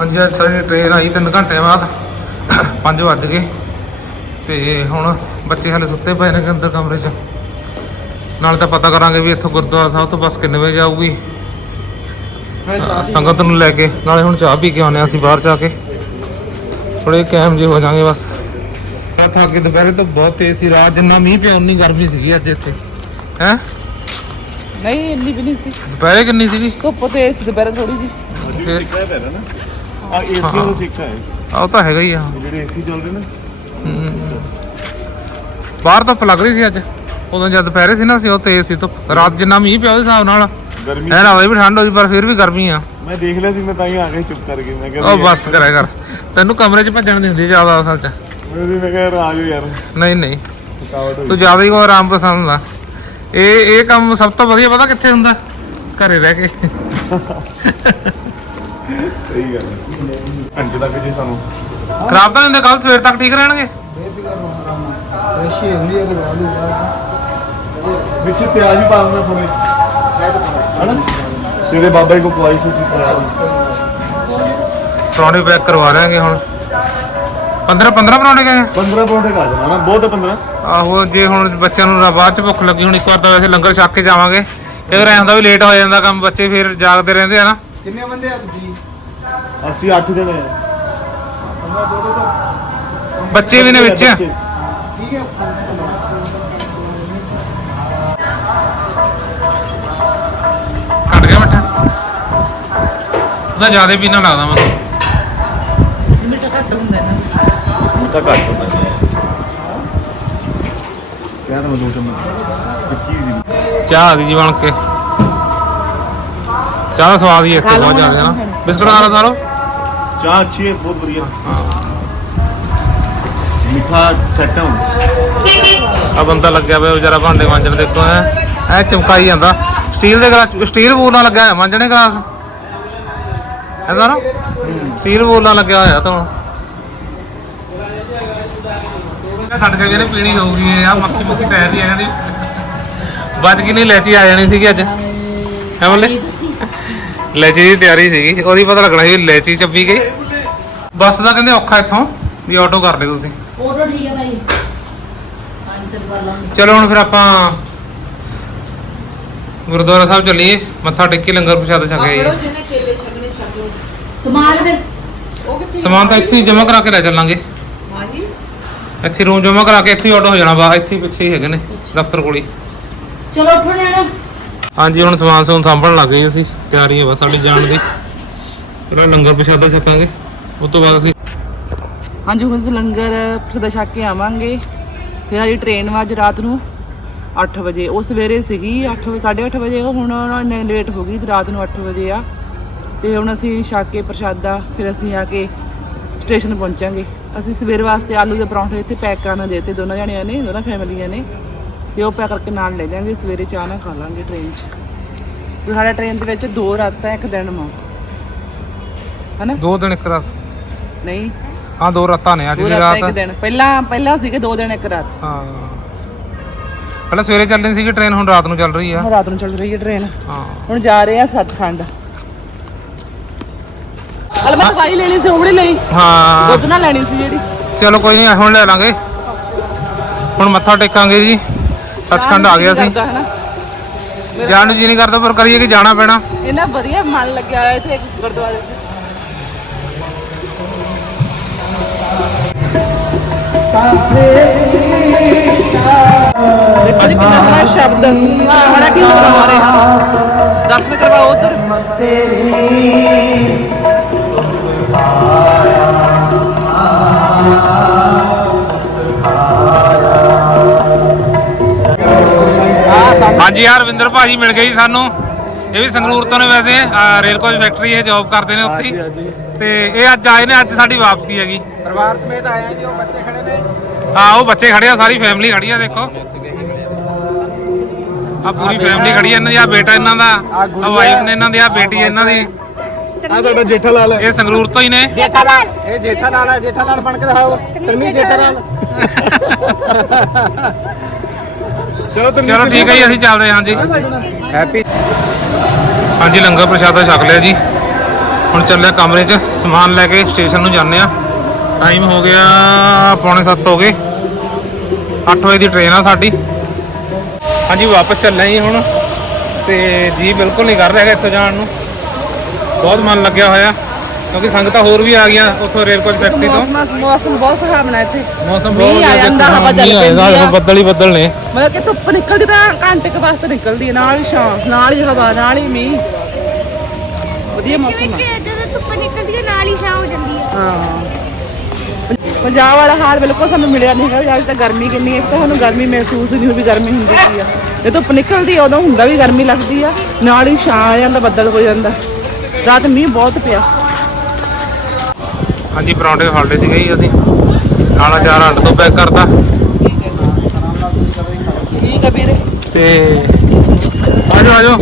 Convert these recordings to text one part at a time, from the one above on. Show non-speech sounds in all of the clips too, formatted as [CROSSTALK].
ਹਾਂਜੀ ਅੱਜ ਸਾਡੀ ਟ੍ਰੇਨ ਆਈ 3 ਘੰਟੇ ਬਾਅਦ। 5 ਵੱਜ ਗਏ। ਤੇ ਹੁਣ ਬੱਚੇ ਹਾਲੇ ਸੁੱਤੇ ਪਏ ਨੇ ਅੰਦਰ ਕਮਰੇ 'ਚ। ਨਾਲ ਤਾਂ ਪਤਾ ਕਰਾਂਗੇ ਵੀ ਇੱਥੋਂ ਗੁਰਦੁਆਰਾ ਸਾਹਿਬ ਤੋਂ ਬੱਸ ਕਿੰਨੇ ਵਜੇ ਆਊਗੀ ਅਹ ਸੰਗਤ ਨੂੰ ਲੈ ਕੇ। ਨਾਲੇ ਹੁਣ ਚਾਹ ਪੀ ਕੇ ਆਉਂਦੇ ਹਾਂ ਅਸੀਂ ਬਾਹਰ ਜਾ ਕੇ। ਥੋੜੇ ਕੈਮ ਜੇ ਹੋ ਜਾਾਂਗੇ ਬਸ। ਆ ਥੱਕ ਕੇ ਦੁਪਹਿਰੇ ਤੋਂ ਬਹੁਤ ਤੇਜ਼ ਸੀ ਰਾਤ ਜਿੰਨਾ ਮੀਂਹ ਪਿਆ ਉਨੀ ਗਰਮੀ ਸੀਗੀ ਅੱਜ ਇੱਥੇ। ਹੈ? ਨਹੀਂ ਇੰਨੀ ਵੀ ਨਹੀਂ ਸੀ। ਦੁਪਹਿਰੇ ਕਿੰਨੀ ਸੀਗੀ? ਧੁੱਪ ਤੇ ਇਸ ਦੁਪਹਿਰ ਥੋੜੀ ਜੀ ਆ ਏਸੀ ਨੂੰ ਸਿੱਖਿਆ ਹੈ। ਆਹ ਉਹ ਤਾਂ ਹੈਗਾ ਹੀ ਆ। ਜਿਹੜੇ ਏਸੀ ਚੱਲ ਰਹੇ ਨੇ ਹਮ। ਬਾਹਰ ਧੁੱਪ ਲੱਗ ਰਹੀ ਸੀ ਅੱਜ। ਉਦੋਂ ਜਦ ਦੁਪਹਿਰੇ ਸੀ ਨਾ ਸੀ ਉਹ ਤੇਜ਼ ਸੀ ਧੁੱਪ। ਰਾਤ ਜਿੰਨਾ ਮੀਂਹ ਪਿਆ ਉਹਦੇ ਹਿਸਾਬ ਨਾਲ। ਗਰਮੀ ਐ ਨਾ ਹੋਈ ਵੀ ਠੰਡ ਹੋਈ ਪਰ ਫਿਰ ਵੀ ਗਰਮੀ ਆ। ਮੈਂ ਦੇਖ ਲਿਆ ਸੀ ਮੈਂ ਤਾਂ ਹੀ ਆ ਗਿਆ ਚੁੱਪ ਕਰਕੇ ਮੈਂ ਕਿਹਾ ਉਹ ਬਸ ਕਰਿਆ ਕਰ। ਤੈਨੂੰ ਕਮਰੇ 'ਚ ਭੱਜਣ ਦੀ ਹੁੰਦੀ ਜ਼ਿਆਦਾ ਅਸਲ 'ਚ। ਮੈਂ ਵੀ ਮੈਂ ਕਿਹਾ ਜਾਓ ਯਾਰ। ਨਹੀਂ ਨਹੀਂ। ਥਕਾਵਟ ਤੂੰ ਜ਼ਿਆਦਾ ਹੀ ਕੋ ਆਰਾਮ ਪਸੰਦ ਆ। ਇਹ ਇਹ ਕੰਮ ਸਭ ਤੋਂ ਵਧੀਆ ਪਤਾ ਕਿੱਥੇ ਹੁੰਦਾ? ਘਰੇ ਰਹਿ ਕੇ। [LAUGHS] ਸਹੀ ਗੱਲ ਹੈ। ਘੰਟੇ ਤੱਕ ਜੀ ਸਾਨੂੰ ਖਰਾਬ ਤਾਂ ਨਹੀਂ ਹੁੰਦੇ ਕੱਲ ਸਵੇਰ ਤੱਕ ਠੀਕ ਰਹਿਣਗੇ? ਵਿੱਚ ਪਿਆਜ਼ ਵੀ ਪਾ ਦਿੰਦਾ ਥੋੜੇ ਹਨਾ? ਤੇਰੇ ਬਾਬਾ ਜੀ ਕੋ ਪਵਾਈ ਸੀ ਸੀ ਪਿਆਜ਼ ਪਰੌਂਠੇ ਪੈਕ ਕਰਵਾ ਰਹੇ ਹਾਂਗੇ ਹੁਣ। 15 15 ਪਰੌਂਠੇ ਗਏ 15 ਪਰੌਂਠੇ ਖਾ ਜਾਣਾ ਨਾ ਬਹੁਤ ਹੈ 15 ਆਹੋ ਜੇ ਹੁਣ ਬੱਚਿਆਂ ਨੂੰ ਬਾਅਦ ਚ ਭੁੱਖ ਲੱਗੀ ਹੁਣ ਇੱਕ ਵਾਰ ਤਾਂ ਵੈਸੇ ਲੰਗਰ ਛੱਕ ਕੇ ਜਾਵਾਂਗੇ। ਕਈ ਵਾਰ ਐਂ ਹੁੰਦਾ ਵੀ ਲੇਟ ਹੋ ਜਾਂਦਾ ਕੰਮ ਬੱਚੇ ਫਿਰ ਜਾਗਦੇ ਰਹਿੰਦੇ ਆ ਨਾ। ਕਿੰਨੇ ਬੰਦੇ ਆ ਤੁਸੀਂ? ਅਸੀਂ 8 ਜਣੇ ਆ। ਬੱਚੇ ਵੀ ਨੇ ਵਿੱਚ? ਬੱਚੇ। ਠੀਕ ਹੈ ਘਟ ਗਿਆ ਮਿੱਠਾ ਉਹਦਾ ਜ਼ਿਆਦਾ ਪੀਣਾ ਲੱਗਦਾ ਮੈਨੂੰ। ਮਿੰਟ ਘੱਟ ਹੁੰਦਾ ਨਾ ਤਾਂ ਘੱਟ ਹੁੰਦਾ ਕਿਹਾ ਤਾਂ ਮੈਂ ਦੋ ਚਮਚ ਚਿੱਕੀ ਸੀ ਚਾਹ ਆ ਗਈ ਜੀ ਬਣ ਕੇ। ਚਾਹ ਦਾ ਸਵਾਦ ਹੀ ਇੱਕ ਬਹੁਤ ਜ਼ਿਆਦਾ ਹੁਣ ਨਾ। ਬਿਸਕੁਟ ਖਾ ਲਓ ਸਾਰੋ ਚਾਹ ਅੱਛੀ ਹੈ ਬਹੁਤ ਵਧੀਆ। ਮਿੱਠਾ ਸੈੱਟ ਆ ਬੰਦਾ ਲੱਗਿਆ ਪਿਆ ਵਿਚਾਰਾ ਭਾਂਡੇ ਮਾਂਜਣ, ਦੇਖੋ ਐ। ਐ ਚਮਕਾਈ ਜਾਂਦਾ। ਸਟੀਲ ਦੇ ਗਲਾਸ ਸਟੀਲ ਬੋਲ ਨਾਲ ਲੱਗਿਆ ਹੋਇਆ, ਮਾਂਜਣੇ ਗਲਾਸ? ਹੈਗਾ ਨਾ ਸਟੀਲ ਬੋਲ ਨਾਲ ਲੱਗਿਆ ਹੋਇਆ ਤਾਂ ਛੱਡ ਕੇ ਜਿਹਨੇ ਪੀਣੀ ਹੋਊਗੀ, ਇਹ ਆ ਮੱਕੀ ਮੁੱਕੀ ਤੈ ਆ, ਕਹਿੰਦੀ। ਬਚ ਗਈ ਨਹੀਂ, ਲੈਚੀ ਆ ਜਾਣੀ ਸੀਗੀ ਅੱਜ। ਹੈ ਬੋਲੇ? ਲੈਚੀ ਦੀ ਤਿਆਰੀ ਸੀਗੀ ਉਹਦੀ ਪਤਾ ਲੱਗਣਾ ਸੀ ਲੈਚੀ ਚੱਬੀ ਗਈ। ਬੱਸ ਦਾ ਕਹਿੰਦੇ ਔਖਾ ਇੱਥੋਂ ਵੀ ਆਟੋ ਕਰ ਲਿਓ ਤੁਸੀਂ। ਫੋਟੋ ਠੀਕ ਹੈ ਭਾਈ। ਸੌ ਕਰ ਲਾਂਗੇ। ਚਲੋ ਹੁਣ ਫਿਰ ਆਪਾਂ ਗੁਰਦੁਆਰਾ ਸਾਹਿਬ ਚੱਲੀਏ ਮੱਥਾ ਟੇਕ ਕੇ ਲੰਗਰ ਪ੍ਰਸ਼ਾਦ ਛਕ ਆਈਏ। ਜਿਹਨੇ ਕੇਲੇ ਛਕਣੇ ਛਕ ਸਮਾਨ ਫਿਰ? ਉਹ ਕਿੱਥੇ ਸਮਾਨ ਤਾਂ ਇੱਥੇ ਹੀ ਜਮ੍ਹਾਂ ਕਰਾ ਕੇ ਲੈ ਚੱਲਾਂਗੇ। ਹਾਂਜੀ। ਇੱਥੇ ਰੂਮ ਜਮ੍ਹਾਂ ਕਰਾ ਕੇ ਇੱਥੇ ਹੀ ਆਟੋ ਹੋ ਜਾਣਾ ਬਾ ਇੱਥੇ ਹੀ ਪਿੱਛੇ ਹੀ ਹੈਗੇ ਨੇ ਦਫ਼ਤਰ ਕੋਲ ਹੀ। ਚਲੋ ਉੱਠੋ ਨਿਆਣੋ। ਹਾਂਜੀ, ਹੁਣ ਸਮਾਨ ਸਮੂਨ ਸਾਂਭਣ ਲੱਗ ਗਏ ਅਸੀਂ ਤਿਆਰੀ ਹੈ ਬਸ ਸਾਡੀ ਜਾਣ ਦੀ। ਪਹਿਲਾਂ ਲੰਗਰ ਪ੍ਰਸ਼ਾਦਾ ਛਕਾਂਗੇ, ਉਸ ਤੋਂ ਬਾਅਦ ਅਸੀਂ ਹਾਂਜੀ, ਹੁਣ ਅਸੀਂ ਲੰਗਰ ਪ੍ਰਸ਼ਾਦਾ ਛਕ ਕੇ ਆਵਾਂਗੇ। ਫਿਰ ਸਾਡੀ ਟ੍ਰੇਨ ਵਾ ਅੱਜ ਰਾਤ ਨੂੰ 8 ਵਜੇ। ਉਹ ਸਵੇਰੇ ਸੀਗੀ 8 ਵਜੇ 8:30 ਵਜੇ, ਉਹ ਹੁਣ ਉਹਨਾਂ ਨੇ ਲੇਟ ਹੋ ਗਈ, ਤੇ ਰਾਤ ਨੂੰ 8 ਵਜੇ ਆ। ਤੇ ਹੁਣ ਅਸੀਂ ਛਕ ਕੇ ਪ੍ਰਸ਼ਾਦਾ, ਫਿਰ ਅਸੀਂ ਆ ਕੇ ਸਟੇਸ਼ਨ ਪਹੁੰਚਾਂਗੇ। ਅਸੀਂ ਸਵੇਰ ਵਾਸਤੇ ਆਲੂ ਦੇ ਪਰੌਂਠੇ ਇੱਥੇ ਪੈਕ ਕਰਨ ਦੇ ਦਿੱਤੇ, ਦੋਨਾਂ ਜਣਿਆਂ ਨੇ, ਦੋਨਾਂ ਫੈਮਲੀਆਂ ਨੇ। ਤੇ ਉਹ ਪੈਕ ਕਰਕੇ ਨਾਲ ਲੈ ਜਾਾਂਗੇ ਸਵੇਰੇ ਚਾਹ ਨਾਲ ਖਾ ਲਾਂਗੇ ਟ੍ਰੇਨ 'ਚ। ਤੇ ਸਾਡਾ ਟ੍ਰੇਨ ਦੇ ਵਿੱਚ ਦੋ ਰਾਤਾਂ ਇੱਕ ਦਿਨ ਮਾ ਹਨਾ? ਦੋ ਦਿਨ ਇੱਕ ਰਾਤ। ਨਹੀਂ। ਹਾਂ ਦੋ ਰਾਤਾਂ ਨੇ ਅੱਜ ਦੋ ਦੀ ਰਾਤਾਂ ਇੱਕ ਰਾਤ ਦਿਨ। ਪਹਿਲਾਂ ਪਹਿਲਾਂ ਸੀਗੇ ਦੋ ਦਿਨ ਇੱਕ ਰਾਤ। ਹਾਂ। ਪਹਿਲਾਂ ਸਵੇਰੇ ਚੱਲਣੀ ਸੀਗੀ ਟ੍ਰੇਨ ਹੁਣ ਰਾਤ ਨੂੰ ਚੱਲ ਰਹੀ ਆ। ਹੁਣ ਰਾਤ ਨੂੰ ਚੱਲ ਰਹੀ ਹੈ ਟ੍ਰੇਨ ਹਾਂ। ਹੁਣ ਜਾ ਰਹੇ ਆ ਸੱਚਖੰਡ। ਹਲ ਮੈਂ ਦਵਾਈ ਲੈਣੀ ਸੀ ਉਹੜੀ ਲਈ। ਹਾਂ। ਦੁੱਧ ਨਾ ਲੈਣੀ ਸੀ ਜਿਹੜੀ। ਚਲੋ ਕੋਈ ਨਹੀਂ ਹੁਣ ਲੈ ਲਾਂਗੇ। ਹੁਣ ਮੱਥਾ ਟੇਕਾਂਗੇ ਜੀ। ਸੱਚਖੰਡ ਆ ਗਿਆ ਸੀ। ਜਾਣ ਨੂੰ ਜੀ ਨਹੀਂ ਕਰਦਾ ਪਰ ਕਰੀਏ ਕਿ ਜਾਣਾ ਪੈਣਾ? ਇੰਨਾ ਵਧੀਆ ਮਨ ਲੱਗਿਆ ਹੋਇਆ ਇੱਥੇ ਗੁਰਦੁਆਰੇ 'ਚ ਦੇਖੋ ਜੀ ਕਿੰਨਾ ਬੜਾ ਸ਼ਬਦ ਬੜਾ ਕੀ ਕਰਵਾ ਰਿਹਾ। ਦਰਸ਼ਨ ਕਰਵਾਓ ਉਧਰ। ਹਾਂਜੀ ਯਾਰ ਰਵਿੰਦਰ ਭਾਜੀ ਮਿਲ ਗਏ ਜੀ ਸਾਨੂੰ। ਇਹ ਵੀ ਸੰਗਰੂਰ ਤੋਂ ਨੇ ਵੈਸੇ ਅਹ ਰੇਲ ਕੋਚ ਫੈਕਟਰੀ ਇਹ ਜੌਬ ਕਰਦੇ ਨੇ ਉੱਥੇ ਹੀ। ਤੇ ਇਹ ਅੱਜ ਆਏ ਨੇ ਅੱਜ ਸਾਡੀ ਵਾਪਸੀ ਹੈਗੀ। ਪਰਿਵਾਰ ਸਮੇਤ ਆਏ ਜੀ ਉਹ ਬੱਚੇ ਖੜੇ ਨੇ? ਹਾਂ ਉਹ ਬੱਚੇ ਖੜੇ ਆ ਸਾਰੀ ਫੈਮਿਲੀ ਖੜੀ ਆ ਦੇਖੋ। ਆ ਪੂਰੀ ਫੈਮਿਲੀ ਖੜੀ ਆ ਇਹਨਾਂ ਦੀ ਆ ਬੇਟਾ ਇਹਨਾਂ ਦਾ ਆ ਵਾਈਫ ਨੇ ਇਹਨਾਂ ਦੀ ਆ ਬੇਟੀ ਇਹਨਾਂ ਦੀ। ਆ ਸਾਡਾ ਜੇਠਾ ਲਾਲ ਹੈ। ਇਹ ਸੰਗਰੂਰ ਤੋਂ ਹੀ ਨੇ। ਜੇਠਾ ਲਾਲ। ਇਹ ਜੇਠਾ ਲਾਲ ਹੈ ਜੇਠਾ ਲਾਲ ਬਣ ਕੇ ਦਿਖਾਓ। ਤੰਮੀ ਜੇਠਾ ਲਾਲ। [LAUGHS] ਚਲੋ ਤੇ ਚਲੋ ਠੀਕ ਹੈ ਜੀ ਅਸੀਂ ਚੱਲਦੇ ਹਾਂ ਜੀ ਹੈਪੀ। ਹਾਂਜੀ ਲੰਗਰ ਪ੍ਰਸ਼ਾਦਾ ਛਕ ਲਿਆ ਜੀ। ਹੁਣ ਚੱਲਿਆ ਕਮਰੇ 'ਚ ਸਮਾਨ ਲੈ ਕੇ ਸਟੇਸ਼ਨ ਨੂੰ ਜਾਂਦੇ ਆ ਟਾਈਮ ਹੋ ਗਿਆ ਪੌਣੇ 7 ਹੋ ਗਏ। 8 ਵਜੇ ਦੀ ਟ੍ਰੇਨ ਆ ਸਾਡੀ। ਹਾਂਜੀ ਵਾਪਸ ਚੱਲੇ ਜੀ ਹੁਣ। ਤੇ ਜੀ ਬਿਲਕੁਲ ਨਹੀਂ ਕਰ ਰਿਹਾ ਇੱਥੋਂ ਜਾਣ ਨੂੰ। ਬਹੁਤ ਮਨ ਲੱਗਿਆ ਹੋਇਆ। ਕਿਉਂਕਿ ਸੰਗਤਾਂ ਹੋਰ ਵੀ ਆ ਗਈਆਂ ਉੱਥੋਂ ਰੇਲ ਕੋਚ ਫੈਕਟਰੀ ਤੋਂ। ਮੌਸਮ ਮੌਸਮ ਬਹੁਤ ਸੁਹਾਵਣਾ ਇੱਥੇ। ਮੌਸਮ ਬਹੁਤ ਵਧੀਆ ਜਾਂਦਾ, ਹਵਾ ਚੱਲ ਪੈਂਦੀ ਆ। ਹੁਣ ਬੱਦਲ ਹੀ ਬੱਦਲ ਨੇ। ਮਤਲਬ ਕਿ ਧੁੱਪ ਨਿਕਲਦੀ ਤਾਂ ਘੰਟੇ ਕੁ ਵਾਸਤੇ ਨਿਕਲਦੀ ਹੈ ਨਾਲ ਹੀ ਛਾਂ ਨਾਲ ਹੀ ਹਵਾ ਨਾਲ ਹੀ ਮੀਂਹ। ਵਧੀਆ ਵਿੱਚ ਮੌਸਮ ਆ। ਜਦੋਂ ਧੁੱਪ ਨਿਕਲਦੀ ਹੈ ਨਾਲ ਹੀ ਛਾਂ ਹੋ ਜਾਂਦੀ ਹੈ ਹਾਂ। ਪੰਜਾਬ ਵਾਲਾ ਹਾਲ ਬਿਲਕੁਲ ਸਾਨੂੰ ਮਿਲਿਆ ਨਹੀਂ ਹੈਗਾ ਅੱਜ ਤਾਂ ਗਰਮੀ ਕਿੰਨੀ ਹੈ ਤਾਂ ਸਾਨੂੰ ਗਰਮੀ ਮਹਿਸੂਸ ਹੀ ਨਹੀਂ ਹੋਈ ਵੀ ਗਰਮੀ ਹੁੰਦੀ ਕੀ ਆ। ਜੇ ਧੁੱਪ ਨਿਕਲਦੀ ਉਦੋਂ ਹੁੰਦਾ ਵੀ ਗਰਮੀ ਲੱਗਦੀ ਆ ਨਾਲ ਹੀ ਛਾਂ ਆ ਜਾਂਦਾ ਬੱਦਲ ਹੋ ਜਾਂਦਾ। ਰਾਤ ਮੀਂਹ ਬਹੁਤ ਪਿਆ। ਹਾਂਜੀ ਪਰੌਂਠੇ ਹਾਲਡੇ ਸੀਗੇ ਜੀ ਅਸੀਂ। ਨਾਲਾ ਚਾਰ ਅੱਡ ਤੋਂ ਪੈਕ ਕਰਤਾ। ਠੀਕ ਆ ਵੀਰੇ। ਤੇ ਆਜੋ ਆਜੋ।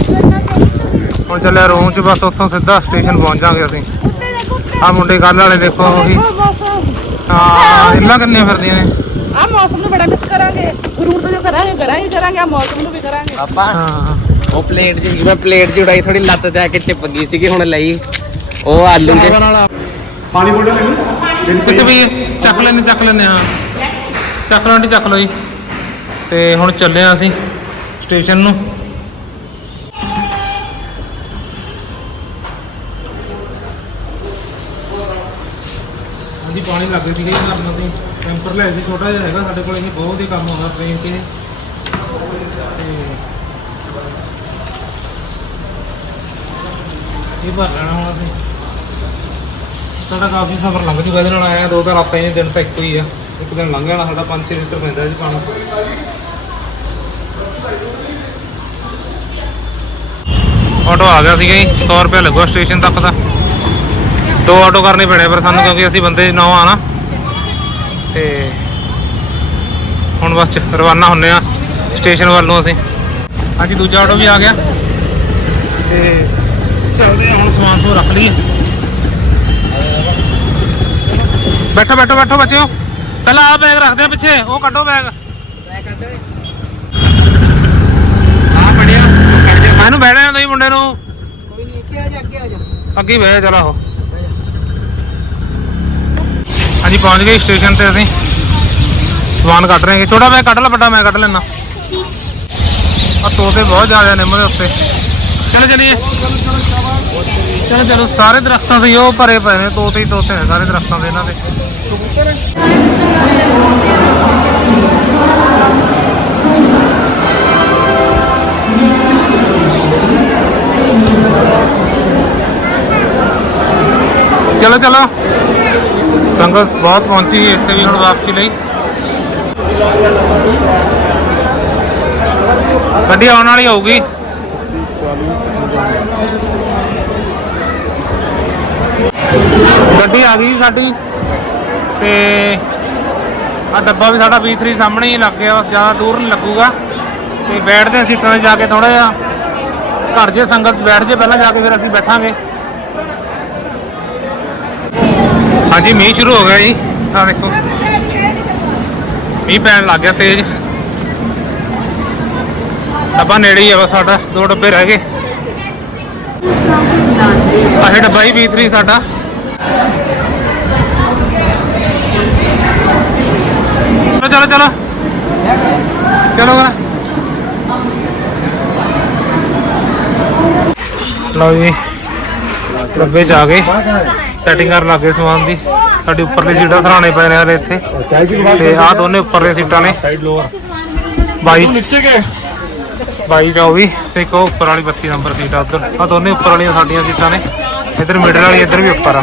ਹੁਣ ਚੱਲਿਆ ਰੂਮ 'ਚ ਬਸ ਉੱਥੋਂ ਸਿੱਧਾ ਸਟੇਸ਼ਨ ਪਹੁੰਚ ਜਾਾਂਗੇ ਅਸੀਂ। ਆ ਮੁੰਡੇ ਕੱਲ ਵਾਲੇ ਦੇਖੋ ਉਹੀ। ਹਾਂ ਇੰਨਾ ਕਿੰਨੇ ਫਿਰਦੀਆਂ ਨੇ। ਆ ਮੌਸਮ ਨੂੰ ਬੜਾ ਮਿਸ ਕਰਾਂਗੇ। ਜ਼ਰੂਰ ਤਾਂ ਜੋ ਕਰਾਂਗੇ ਕਰਾਂਗੇ ਕਰਾਂਗੇ ਆ ਮੌਸਮ ਨੂੰ ਵੀ ਕਰਾਂਗੇ। ਆਪਾਂ ਹਾਂ। ਉਹ ਪਲੇਟ ਜੀ ਮੈਂ ਪਲੇਟ ਜੀ ਉਡਾਈ ਥੋੜੀ ਲੱਤ ਤੇ ਆ ਕੇ ਚਿਪਕ ਗਈ ਸੀਗੀ ਹੁਣ ਲਈ। ਉਹ ਆਲੂ ਦੇ ਪਾਣੀ ਬੋਟਲ ਲੈ ਕਿੱਥੇ ਵੀ ਚੱਕ ਲੈਨੇ ਚੱਕ ਲੈਨੇ ਹਾਂ। ਚੱਕ ਲਓ ਆਂਟੀ ਚੱਕ ਲਓ ਜੀ। ਤੇ ਹੁਣ ਚੱਲੇ ਆ ਅਸੀਂ ਸਟੇਸ਼ਨ ਨੂੰ। ਹਾਂਜੀ ਪਾਣੀ ਲੱਗ ਗਈ ਸੀਗਾ ਜੀ ਕਰਨ ਅਸੀਂ ਟੈਂਪਰ ਲੈ ਸੀ ਛੋਟਾ ਜਿਹਾ ਹੈਗਾ ਸਾਡੇ ਕੋਲ ਇਹ ਬਹੁਤ ਹੀ ਕੰਮ ਆਉਂਦਾ ਟ੍ਰੇਨ 'ਚ। ਤੇ ਇਹ ਭਰ ਲੈਣਾ ਹੁਣ ਅਸੀਂ। ਸਾਡਾ ਕਾਫੀ ਸਫ਼ਰ ਲੰਘ ਜੂਗਾ, ਇਹਦੇ ਨਾਲ ਆਇਆ ਦੋ ਤਾਂ ਆਪਾਂ ਹੀ ਦਿਨ ਤਾਂ ਇੱਕੋ ਹੀ ਆ। ਇੱਕ ਦਿਨ ਲੰਘ ਜਾਣਾ ਸਾਡਾ 5-6 ਲੀਟਰ ਪੈਂਦਾ ਜੀ ਪਾਣੀ ਆਟੋ ਆ ਗਿਆ ਸੀਗਾ ਜੀ 100 ਰੁਪਏ ਲੱਗੂਗਾ ਸਟੇਸ਼ਨ ਤੱਕ ਦਾ। ਦੋ ਆਟੋ ਕਰਨੇ ਪੈਣੇ ਪਰ ਸਾਨੂੰ, ਕਿਉਂਕਿ ਅਸੀਂ ਬੰਦੇ ਨੌ ਆ ਨਾ। ਤੇ ਹੁਣ ਬਸ ਚ- ਰਵਾਨਾ ਹੁੰਨੇ ਆ, ਸਟੇਸ਼ਨ ਵੱਲੋਂ ਅਸੀਂ। ਅੱਜ ਦੂਜਾ ਆਟੋ ਵੀ ਆ ਗਿਆ। ਤੇ ਚੱਲਦੇ ਹੁਣ ਸਮਾਨ ਤੋਂ ਰੱਖ ਲਈਏ। ਬੈਠੋ ਬੈਠੋ ਬੈਠੋ ਬੱਚਿਓ। ਪਹਿਲਾਂ ਆ ਬੈਗ ਰੱਖਦੇ ਆ ਪਿੱਛੇ ਉਹ ਕੱਢੋ ਬੈਗ ਆ ਪੜਿਆ ਕੱਢ ਜਾ। ਮੈਨੂੰ ਬਹਿਣਾ ਹੁੰਦਾ ਜੀ ਮੁੰਡੇ ਨੂੰ। ਅੱਗੇ ਹੀ ਬਹਿ ਚਲਾ ਉਹ ਹਾਂਜੀ ਪਹੁੰਚ ਗਏ ਸਟੇਸ਼ਨ ਤੇ ਅਸੀਂ। ਸਮਾਨ ਕੱਢ ਰਹੇ ਹਾਂ। ਛੋਟਾ ਬੈਗ ਕੱਢ ਲੈ ਵੱਡਾ ਮੈਂ ਕੱਢ ਲੈਣਾ ਆ ਤੋਤੇ ਬਹੁਤ ਜ਼ਿਆਦਾ ਨੇ ਮਦੇ ਉੱਤੇ। ਚਲੋ ਚਲੀਏ। ਚਲੋ ਚਲੋ ਸਾਰੇ ਦਰਖਤਾਂ ਤੇ ਉਹ ਭਰੇ ਪਏ ਨੇ ਤੋਤੇ ਹੀ ਤੋਤੇ ਨੇ ਸਾਰੇ ਦਰਖਤਾਂ ਦੇ ਇਹਨਾਂ ਦੇ। ਚਲੋ ਚਲੋ। ਸੰਗਤ ਬਹੁਤ ਪਹੁੰਚੀ ਸੀ, ਇੱਥੇ ਵੀ ਹੁਣ ਵਾਪਸੀ ਲਈ। ਗੱਡੀ ਆਉਣ ਵਾਲੀ ਹੋਊਗੀ। ਗੱਡੀ ਆ ਗਈ ਜੀ ਸਾਡੀ ਤੇ ਆ ਡੱਬਾ ਵੀ ਸਾਡਾ B3 ਸਾਹਮਣੇ ਹੀ ਲੱਗ ਗਿਆ ਜ਼ਿਆਦਾ ਦੂਰ ਨਹੀਂ ਲੱਗੂਗਾ। ਤੇ ਬੈਠਦੇ ਸੀਟਾਂ 'ਤੇ ਜਾ ਕੇ ਥੋੜਾ ਜਿਹਾ। ਘਰ ਜੇ ਸੰਗਤ 'ਚ ਬੈਠ ਜੇ, ਪਹਿਲਾਂ ਜਾ ਕੇ ਫਿਰ ਅਸੀਂ ਬੈਠਾਂਗੇ। ਹਾਂਜੀ, ਮੀਂਹ ਸ਼ੁਰੂ ਹੋ ਗਿਆ ਜੀ। ਆ ਦੇਖੋ। ਮੀਂਹ ਪੈਣ ਲੱਗ ਗਿਆ ਤੇਜ਼। ਡੱਬਾ ਨੇੜੇ ਹੀ ਆ ਬਸ ਸਾਡਾ, ਦੋ ਡੱਬੇ ਰਹਿ ਗਏ। ਆਹ ਡੱਬਾ ਹੀ B3 ਸਾਡਾ। ਚਲੋ ਚਲੋ ਚਲੋ। ਚਲੋ ਕਰਾ ਲਓ ਜੀ, ਡੱਬੇ ਚ ਆ ਗਏ। ਸੈਟਿੰਗ ਕਰਨ ਲੱਗੇ ਸਮਾਨ ਦੀ। ਸਾਡੀ ਉੱਪਰਲੀ ਸੀਟਾਂ ਸਰਾਣੇ ਪਏ ਨੇ ਇੱਥੇ। ਤੇ ਆਹ ਦੋਨੇ ਉੱਪਰਲੀਆਂ ਸੀਟਾਂ ਨੇ। ਸਾਈਡ ਲੋਅਰ 22 ਨੀਚੇ ਕੇ 22 24 ਤੇ ਇੱਕ ਉਹ ਉੱਪਰ ਵਾਲੀ 32 ਨੰਬਰ ਸੀਟ ਆ ਉਧਰ। ਆ ਦੋਨੇ ਉੱਪਰ ਵਾਲੀਆਂ ਸਾਡੀਆਂ ਸੀਟਾਂ ਨੇ। ਇੱਧਰ ਮਿਡਲ ਵਾਲੀ, ਇੱਧਰ ਵੀ ਉੱਪਰ ਆ।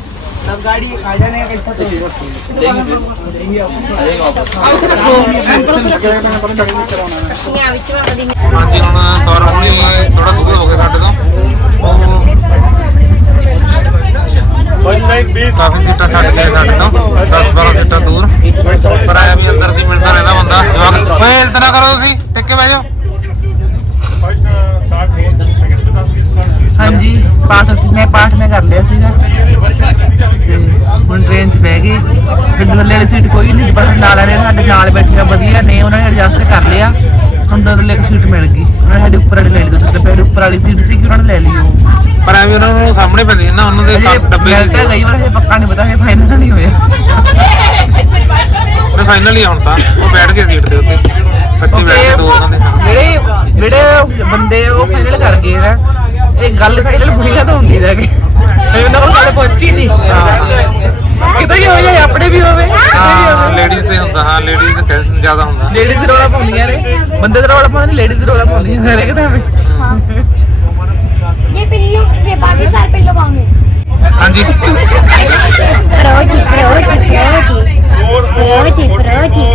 ਸੀ ਪਹਿਲਾਂ ਬੈਰੀ ਚੱਲੀ ਸੀਆਂ ਵਿੱਚ ਵਾਲੀ ਹਾਂਜੀ ਹੁਣ ਸੌਰਵ ਹੁਣੀ ਥੋੜਾ ਦੂਰ ਹੋ ਗਏ ਸਾਡੇ ਤੋਂ ਉਹ ਕਾਫੀ ਸੀਟਾਂ ਛੱਡ ਕੇ ਸਾਡੇ ਤੋਂ 10 12 ਸੀਟਾਂ ਦੂਰ। ਪਰ ਆਇਆ ਵੀ ਅੰਦਰ ਦੀ ਮਿਲਦਾ ਰਹਿੰਦਾ ਬੰਦਾ। ਜਵਾਕ ਓਏ ਇਲਤ ਨਾ ਕਰੋ ਤੁਸੀਂ। ਟਿੱਕੇ ਬਹਿ ਜਾਓ। ਹਾਂਜੀ ਪਾਠ ਅਸੀਂ ਮੈਂ ਪਾਠ ਮੈਂ ਕਰ ਲਿਆ ਸੀਗਾ। ਤੇ ਹੁਣ ਟ੍ਰੇਨ 'ਚ ਬਹਿ ਗਏ। ਗੱਡੀ ਥੱਲੇ ਵਾਲੀ ਸੀਟ ਕੋਈ ਨਹੀਂ ਸੀ ਪਰ ਨਾਲ ਵਾਲੇ ਸਾਡੇ ਨਾਲ ਬੈਠੇ ਆ ਵਧੀਆ ਨੇ ਉਹਨਾਂ ਨੇ ਐਡਜਸਟ ਕਰ ਲਿਆ। ਹੁਣ ਥੱਲੇ ਇੱਕ ਸੀਟ ਮਿਲ ਗਈ। ਉਹਨਾਂ ਨੇ ਸਾਡੀ ਉੱਪਰ ਵਾਲੀ ਲੈ ਲਈ ਤੇ ਪਹਿਲੇ ਉੱਪਰ ਵਾਲੀ ਸੀਟ ਸੀ ਕਿ ਉਹਨਾਂ ਨੇ ਲੈ ਲਈ ਉਹ। ਪਰ ਐਵੇਂ ਉਹਨਾਂ ਨੂੰ ਸਾਹਮਣੇ ਪੈਂਦੀ ਨਾ ਉਹਨਾਂ ਦੇ ਡੱਬੇ ਮਿਲ ਤਾਂ ਗਈ ਪਰ ਇਹ ਪੱਕਾ ਨਹੀਂ ਪਤਾ ਇਹ ਫਾਈਨਲ ਨਹੀਂ ਹੋਇਆ। ਫਾਈਨਲ ਹੀ ਹੁਣ ਤਾਂ ਉਹ ਬੈਠ ਕੇ ਸੀਟ ਦੇ ਉੱਤੇ। ਬੱਚੇ ਬੈਠੇ ਦੋ ਉਹਨਾਂ ਦੇ ਜਿਹੜੇ ਜਿਹੜੇ ਬੰਦੇ ਉਹ ਫਾਈਨਲ ਕਰ ਗਏ ਨਾ ਇਹ ਗੱਲ ਫਾਈਨਲ ਬੁੜੀਆਂ ਤਾਂ ਹੁੰਦੀ ਰਹਿ ਗਈ। ਉਹਨਾਂ ਕੋਲ ਸਾਡੇ ਪਹੁੰਚੀ ਨਹੀਂ। ਕਿਤੇ ਵੀ ਹੋ ਜਾਏ ਆਪਣੇ ਵੀ ਹੋਵੇ ਲੇਡੀਜ਼ ਤੇ ਹੁੰਦਾ ਹਾਂ ਲੇਡੀਜ਼ ਦਾ ਟੈਨਸ਼ਨ ਜ਼ਿਆਦਾ ਹੁੰਦਾ। ਲੇਡੀਜ਼ ਰੋਲਾ ਪਾਉਂਦੀਆਂ ਨੇ। ਬੰਦੇ ਦਾ ਰੋਲਾ ਪਾਉਂਦੇ ਲੇਡੀਜ਼ ਰੋਲਾ ਪਾਉਂਦੀਆਂ ਸਾਰੇ ਕਿਤੇ ਵੀ ਇਹ ਪਿੱਲੂ ਦੇ ਬਾਕੀ ਸਾਰ ਪਿੱਲੂ ਪਾਉਂਗੇ ਹਾਂਜੀ। ਪ੍ਰੋਟੀ ਪ੍ਰੋਟੀ ਪ੍ਰੋਟੀ ਪ੍ਰੋਟੀ ਪ੍ਰੋਟੀ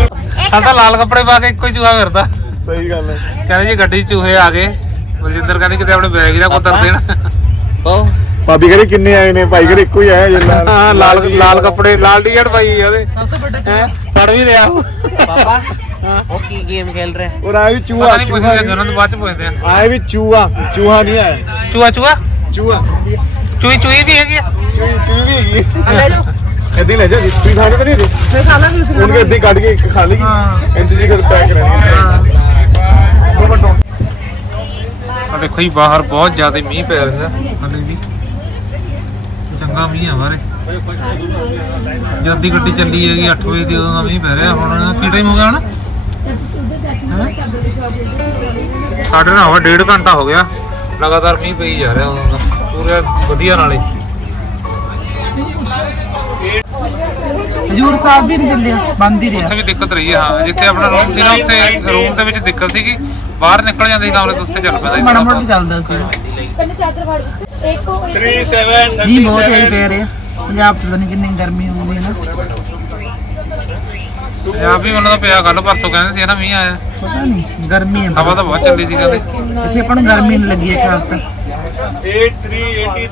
ਹਾਂ ਤਾਂ ਲਾਲ ਕੱਪੜੇ ਪਾ ਕੇ ਇੱਕੋ ਹੀ ਚੂਹਾ ਫਿਰਦਾ। ਸਹੀ ਗੱਲ ਹੈ। ਕਹਿੰਦੇ ਜੀ ਗੱਡੀ 'ਚ ਚੂਹੇ ਆ ਗਏ। ਬਲਜਿੰਦਰ ਕਹਿੰਦੀ ਕਿਤੇ ਆਪਣੇ ਬੈਗ ਦਾ ਕੁੱਤਰ ਦੇਣ। ਉਹ ਭਾਬੀ ਕਹਿੰਦੇ ਕਿੰਨੇ ਆਏ ਨੇ? ਭਾਈ ਕਹਿੰਦੇ ਇੱਕੋ ਹੀ ਆਇਆ ਜਿੰਨਾ ਹਾਂ ਲਾਲ ਲਾਲ ਕੱਪੜੇ ਲਾਲ ਟੀ-ਸ਼ਰਟ ਪਾਈ ਆ ਉਹਦੇ। ਸਭ ਤੋਂ ਵੱਡਾ ਹੈ? ਫੜ ਵੀ ਰਿਹਾ ਉਹ। ਪਾਪਾ ਉਹ ਕੀ ਗੇਮ ਖੇਲ ਰਿਹਾ? ਔਰ ਆਏ ਵੀ ਚੂਹਾ ਪਤਾ ਨਹੀਂ ਪੁੱਛਦੇ ਉਹਨਾਂ ਨੂੰ ਬਾਅਦ ਚ ਪੁੱਛਦੇ ਆ। ਆਏ ਵੀ ਚੂਹਾ ਚੂਹਾ ਨਹੀਂ ਆਇਆ। ਚੂਹਾ ਚੂਹਾ? ਚੂਹਾ। ਚੂਹੀ ਚੂਹੀ ਵੀ ਹੈਗੀ ਆ। ਚੂਹੀ ਚੂਹੀ ਵੀ ਹੈਗੀ ਆ। ਲੈ ਜਾਓ। ਹੀ ਲੈ ਜਾ ਤੁਸੀਂ ਖਾਣੇ ਤਾਂ ਨਹੀਂ ਦੇ ਫਿਰ ਖਾ ਲਾਂਗੇ ਇਸ ਉਹਨੂੰ ਹੀ ਕੱਢ ਕੇ ਇੱਕ ਖਾ ਲਈ ਹਾਂ। ਇੰਜ ਜੀ ਕਰ ਪੈਕ ਕਰਾਂਗੇ ਆ ਦੇਖੋ ਜੀ ਬਾਹਰ ਬਹੁਤ ਜ਼ਿਆਦਾ ਮੀਂਹ ਪੈ ਰਿਹਾ ਹਲੇ ਵੀ। ਚੰਗਾ ਮੀਂਹ ਆ ਬਾਰੇ ਜਦ ਦੀ ਗੱਡੀ ਚੱਲੀ ਹੈਗੀ 8 ਵਜੇ ਦੀ ਉਦੋਂ ਦਾ ਮੀਂਹ ਪੈ ਰਿਹਾ। ਹੁਣ ਕੀ ਟਾਈਮ ਹੋ ਗਿਆ ਹੁਣ? ਹੈਂ? ਸਾਢੇ ਨੌ ਹੋ ਡੇਢ ਘੰਟਾ ਹੋ ਗਿਆ। ਲਗਾਤਾਰ ਮੀਂਹ ਪਈ ਜਾ ਰਿਹਾ ਉਦੋਂ ਦਾ। ਪੂਰੇ ਵਧੀਆ ਨਾਲੇ। ਹਜੂਰ ਸਾਹਿਬ ਵੀ ਰਜਿੰਦੇ ਬੰਦ ਹੀ ਰਿਹਾ। ਉੱਥੇ ਦਿੱਕਤ ਰਹੀ ਹਾਂ ਜਿੱਥੇ ਆਪਣਾ ਰੂਮ ਸੀ ਨਾ ਉੱਥੇ ਰੂਮ ਦੇ ਵਿੱਚ ਦਿੱਕਤ ਸੀਗੀ। ਬਾਹਰ ਨਿਕਲ ਜਾਂਦੇ ਸੀ ਤੋਂ ਉੱਥੇ ਚੱਲ ਪੈਂਦਾ ਮਾੜਾ ਮੋਟਾ ਚੱਲਦਾ ਸੀ। ਜੀ ਬਹੁਤ ਹੈ ਪੈ ਰਿਹਾ। ਪੰਜਾਬ ਤੋਂ ਨਹੀਂ ਕਿੰਨੀ ਗਰਮੀ ਹੁੰਦੀ ਨਾ। ਪੰਜਾਬ ਵੀ ਮੈਨੂੰ ਤਾਂ ਪਿਆ ਗੱਲ ਪਰਸੋਂ ਕਹਿੰਦੇ ਸੀ ਨਾ ਮੀਂਹ ਆਇਆ। ਪਤਾ ਨਹੀਂ ਗਰਮੀ ਹੈ ਹਵਾ ਤਾਂ ਬਹੁਤ। ਚੱਲਦੀ ਸੀ ਕਹਿੰਦੇ। ਇੱਥੇ ਆਪਾਂ ਨੂੰ ਗਰਮੀ ਨਹੀਂ ਲੱਗੀ ਹੈ ਖਾਸ ਤਾਂ 8380